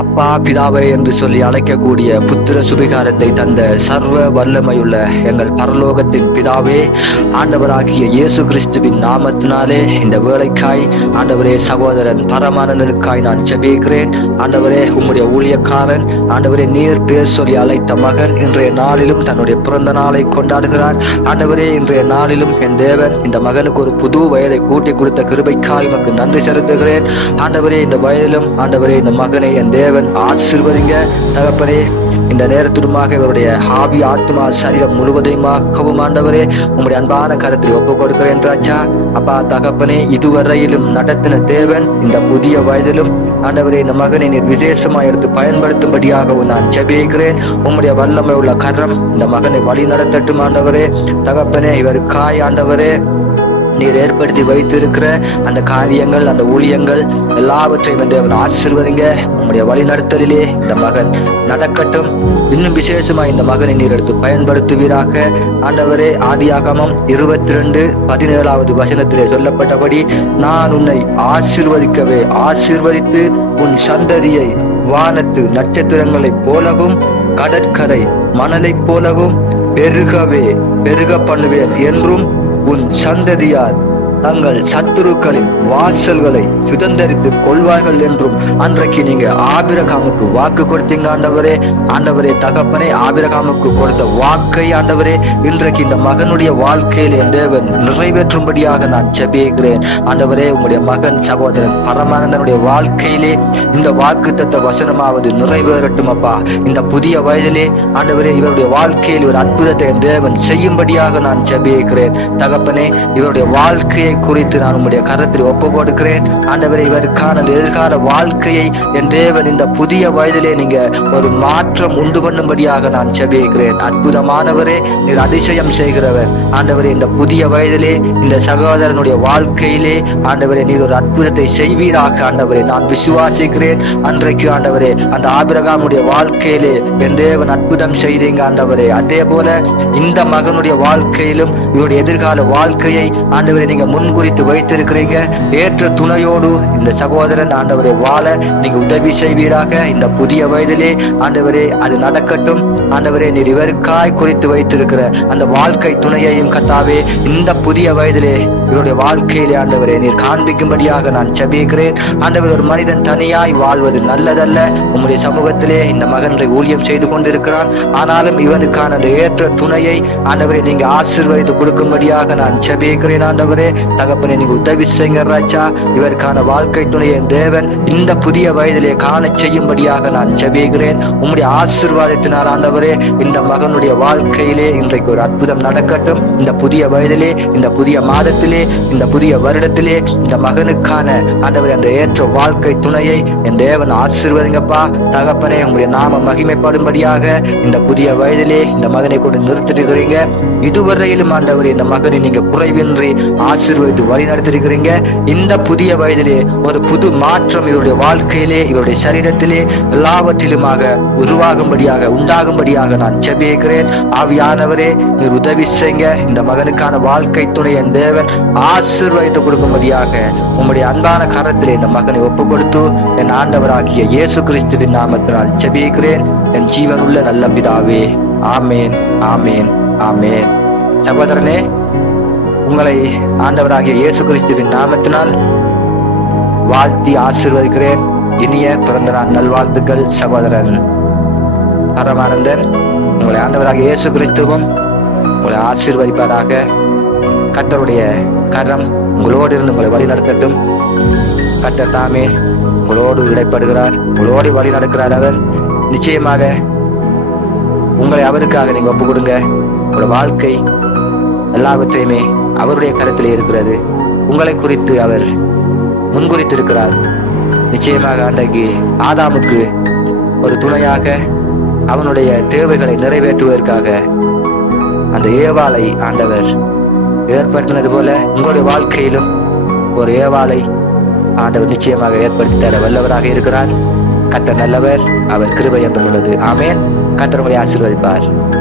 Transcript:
அப்பா பிதாவை என்று சொல்லி அழைக்கக்கூடிய புத்திர சுபிகாரத்தை தந்த சர்வ வல்லமையுள்ள எங்கள் பரலோகத்தின் பிதாவே ஆண்டவராகிய இயேசு கிறிஸ்துவின் நாமத்தினாலே இந்த வேலைக்காய் ஆண்டவரே சகோதரன் பரமானந்தனுக்காய் நான் செபிக்கிறேன் ஆண்டவரே உம்முடைய ஊழியக்காரன் ஆண்டவரே நீர் பேர் சொல்லி அழைத்த மகன் இன்றைய நாளிலும் தன்னுடைய பிறந்த நாளை கொண்டாடுகிறார். ஆண்டவரே இன்றைய நாளிலும் என் தேவன் இந்த மகனுக்கு ஒரு புது வயதை கூட்டி கொடுத்த கிருபைக்காய் உமக்கு நன்றி செலுத்துகிறேன். ஆண்டவரே இந்த வயதிலும் ஆண்டவரே இந்த மகனை என் தேவன் ஆசிர்வதிங்க. தகப்பனே இந்த நேரத்துடுமாக இவருடைய ஹாபி ஆத்மா சரீரம் முழுவதையுமாகவும் ஆண்டவரே. உங்களுடைய அன்பான கருத்தில் ஒப்பு கொடுக்கிறேன் ராஜா. அப்பா தகப்பனே இதுவரையிலும் நடத்தின தேவன் இந்த புதிய வயதிலும் ஆண்டவரே இந்த மகனை நீர் விசேஷமா எடுத்து பயன்படுத்தும்படியாகவும் நான் ஜெபிக்கிறேன். உம்முடைய வல்லமை உள்ள கரம் இந்த மகனை வழி நடத்தட்டும் ஆண்டவரே. தகப்பனே இவர் காய் ஆண்டவரே. நீர் ஏற்படுத்தி வைத்திருக்கிற அந்த காரியங்கள் அந்த ஊழியங்கள் எல்லாவற்றையும் வந்து அவன் ஆசிர்வதிங்க. உங்களுடைய வழி நடத்தலிலே இந்த மகன் நடக்கட்டும். இன்னும் விசேஷமா இந்த மகனை நீர் எடுத்து பயன்படுத்துவீராக. ஆண்டவரே ஆதியாகமம் இருபத்தி ரெண்டு பதினேழாவது வசனத்திலே சொல்லப்பட்டபடி நான் உன்னை ஆசிர்வதிக்கவே ஆசிர்வதித்து உன் சந்ததியை வானத்து நட்சத்திரங்களைப் போலவும் கடற்கரை மணலைப் போலவும் பெருகவே பெருக பண்ணுவேன் என்றும் உன் சந்ததியார் தங்கள் சத்துருக்களின் வாசல்களை சுதந்திரித்து கொள்வார்கள் என்றும் அன்றைக்கு நீங்க ஆபிரகாமுக்கு வாக்கு கொடுத்தீங்க ஆண்டவரே. ஆண்டவரே தகப்பனே ஆபிரகாமுக்கு கொடுத்த வாக்கை ஆண்டவரே இன்றைக்கு இந்த மகனுடைய வாழ்க்கையில் என் தேவன் நிறைவேற்றும்படியாக நான் செபிக்கிறேன் ஆண்டவரே உங்களுடைய மகன் சகோதரன் பரமானந்தனுடைய வாழ்க்கையிலே இந்த வாக்கு தத்த வசனமாவது நிறைவேறட்டும் அப்பா. இந்த புதிய வயதிலே ஆண்டவரே இவருடைய வாழ்க்கையில் ஒரு அற்புதத்தை என் தேவன் செய்யும்படியாக நான் செபிக்கிறேன் தகப்பனே இவருடைய வாழ்க்கையை குறித்து நான் உம்முடைய கரத்தில் ஒப்பு கொடுக்கிறேன் ஆண்டவரை இவருக்கான எதிர்கால வாழ்க்கையை என் தேவன் இந்த புதிய வயதிலே நீங்க ஒரு மாற்றம் உண்டு பண்ணும்படியாக நான் செபிக்கிறேன். அற்புதமானவரே நீர் அதிசயம் செய்கிறவர். ஆண்டவரே இந்த புதிய வயதிலே இந்த சகோதரனுடைய வாழ்க்கையிலே ஆண்டவரே நீர் ஒரு அற்புதத்தை செய்வீராக. ஆண்டவரே நான் விசுவாசிக்கிறேன். அன்றைக்கு ஆண்டவரே அந்த ஆபிரகாமுடைய வாழ்க்கையிலே என் தேவன் அற்புதம் செய்தீங்க ஆண்டவரே. அதே போல இந்த மகனுடைய வாழ்க்கையிலும் இவருடைய எதிர்கால வாழ்க்கையை ஆண்டவரே நீங்க முன் முன்குறித்து வைத்திருக்கிறீங்க. ஏற்ற துணையோடு இந்த சகோதரன் ஆண்டவரை வாழ நீங்க உதவி செய்வீராக. இந்த புதிய வயதிலே ஆண்டவரே அது நடக்கட்டும். ஆண்டவரே நீர் இவருக்காய் குறித்து வைத்திருக்கிற அந்த வாழ்க்கை துணையையும் கத்தாவே இந்த புதிய வயதிலே இவருடைய வாழ்க்கையிலே ஆண்டவரே நீர் காண்பிக்கும்படியாக நான் செபிக்கிறேன். ஆண்டவர் ஒரு மனிதன் தனியாய் வாழ்வது நல்லதல்ல. உம்முடைய சமூகத்திலே இந்த மகன்றை ஊழியம் செய்து கொண்டிருக்கிறான். ஆனாலும் இவனுக்கான அந்த ஏற்ற துணையை ஆண்டவரை நீங்க ஆசீர்வதித்து கொடுக்கும்படியாக நான் செபிக்கிறேன் ஆண்டவரே. தகப்பனே நீங்க உதவி செய்யுங்க ராஜா. இவருக்கான வாழ்க்கை துணையை தேவன். இந்த புதிய வயதிலே காண செய்யும்படியாக நான் செவிகிறேன் உம்முடைய ஆசீர்வாதத்தினால் ஆண்டவரே இந்த மகனுடைய வாழ்க்கையிலே இன்றைக்கு ஒரு அற்புதம் நடக்கட்டும். இந்த புதிய வயதிலே இந்த புதிய மாதத்திலே இந்த புதிய வருடத்திலே இந்த மகனுக்கான ஆண்டவரே அந்த ஏற்ற வாழ்க்கை துணையை என் தேவன் ஆசிர்வதிங்கப்பா. தகப்பனே உங்களுடைய நாம மகிமைப்படும்படியாக இந்த புதிய வயதிலே இந்த மகனை கொண்டு நிறுத்திருக்கிறீங்க இதுவரையிலும் ஆண்டவரே இந்த மகனை நீங்க குறைவின்றி ஆசீர்வதித்து வழி நடத்திருக்கிறீங்க. இந்த புதிய வயதிலே ஒரு புது மாற்றம் இவருடைய வாழ்க்கையிலே இவருடைய சரீரத்திலே எல்லாவற்றிலுமாக உருவாகும்படியாக உண்டாகும்படியாக நான் செபிக்கிறேன் ஆவியானவரே நீர் உதவி செய்யுங்க. இந்த மகனுக்கான வாழ்க்கை துணை என் தேவன் ஆசீர்வதித்து கொடுக்கும்படியாக உம்முடைய அன்பான கரத்திலே இந்த மகனை ஒப்பு கொடுத்து என் ஆண்டவராகிய இயேசு கிறிஸ்துவின் நாமத்தினால் செபிக்கிறேன் என் ஜீவனுள்ள நல்ல பிதாவே ஆமேன் ஆமேன் ஆமேன். சகோதரனே உங்களை ஆண்டவராகிய இயேசு கிறிஸ்துவின் நாமத்தினால் வாழ்த்தி ஆசீர்வதிக்கிறேன். இனிய பிறந்த நாள் நல்வாழ்த்துக்கள் சகோதரன் பரமானந்தன். உங்களை ஆண்டவராக இயேசு கிறிஸ்துவும் உங்களை ஆசீர்வதிப்பதாக கத்தருடைய கரம் உங்களோடு இருந்து உங்களை வழி நடத்தட்டும் கத்தர் தாமே உங்களோடு இடைப்படுகிறார் உங்களோடு வழி நடக்கிறார் அவர். நிச்சயமாக உங்களை அவருக்காக நீங்க ஒப்பு கொடுங்க உங்களோட வாழ்க்கை எல்லாவற்றையுமே அவருடைய கருத்திலே இருக்கிறது. உங்களை குறித்து அவர் முன்குறித்திருக்கிறார். நிச்சயமாக அன்றைக்கு ஆதாமுக்கு ஒரு துணையாக அவனுடைய தேவைகளை நிறைவேற்றுவதற்காக அந்த ஏவாளை ஆண்டவர் ஏற்படுத்தினது போல உங்களுடைய வாழ்க்கையிலும் ஒரு ஏவாளை ஆண்டவர் நிச்சயமாக ஏற்படுத்தி தர வல்லவராக இருக்கிறார். கத்தர் நல்லவர் அவர் கிருபை என்றும் உள்ளது. ஆமேன். கத்தர் உங்களை ஆசீர்வதிப்பார்.